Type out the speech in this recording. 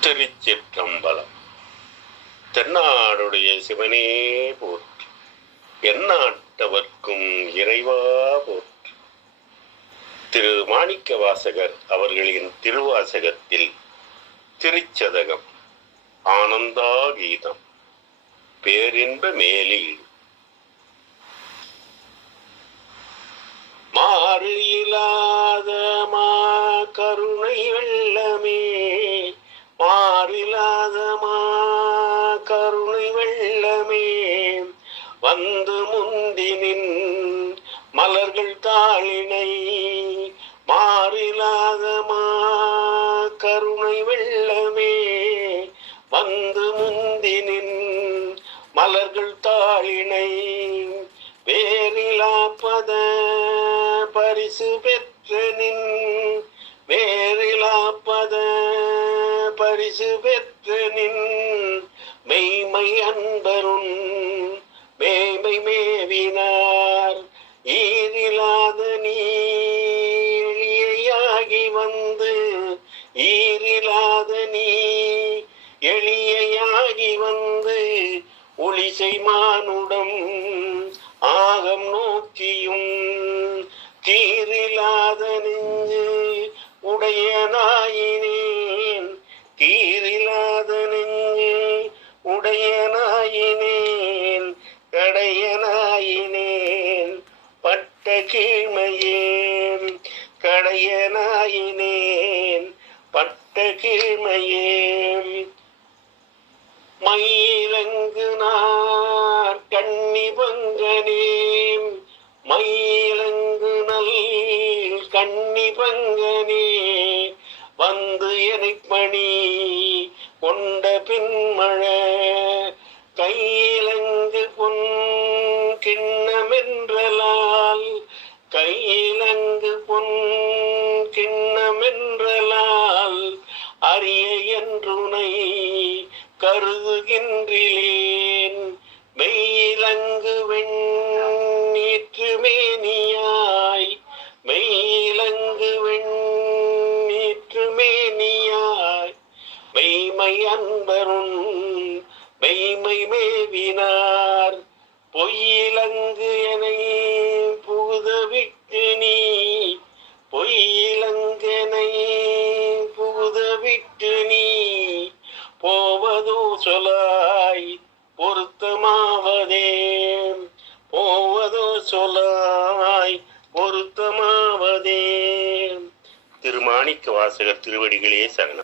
திருச்சிற்றம்பலம். தென்னாடுடைய சிவனே போற்று எந்நாட்டவர்க்கும் இறைவா போற்று. திரு மாணிக்க வாசகர் அவர்களின் திருவாசகத்தில் திருச்சதகம் ஆனந்தா கீதம் பேரின்ப மேலீடு. மாறு இல்லாத மா கருணை வெள்ள வெள்ளமே. வந்து முந்தினின் மலர்கள் தாளினை மாறில்லாத மா கருணை வெள்ளமே. வந்து முந்தினின் மலர்கள் தாளினை வேறிலாப்பத. பரிசு பெற்ற நின் வேறிலாப்பத. பரிசு பெற்ற நின் மெய்மை அன்பருண் மேமை மேவினார். ஈரிலாத நீ வந்து ஈரிலாத நீ எளியாகி வந்து ஒளிசை மானுடம் ஆகம் நோக்கியும் தீரிலாத நெஞ்சு உடைய நாயினேன் கடையனாயினேன் கடையனாயினேன் பட்ட கீழ்மையேன் கடையனாயினேன் பட்ட கீழ்மையேன். மயிலங்கு நார் கண்ணி பங்கனேம் மயிலங்கு நல் கண்ணி பங்கனே வந்து எனப்பணி கொண்ட பின்மழை கையிலங்கு பொன் கிண்ணமென்றலால் அரிய என்றுனை கருதுகின்றிலேன். மெய்யிலங்கு வெண்ணீற்று மேனியாய் மெய்யிலங்கு வெண்ணீற்று மேனியாய் மெய்மை அன்பருண் மெய்மை மேவினார் பொய்யிலங்கு பொருத்தமாவதே. திருமாணிக்க வாசகர் திருவடிகளே சரணம்.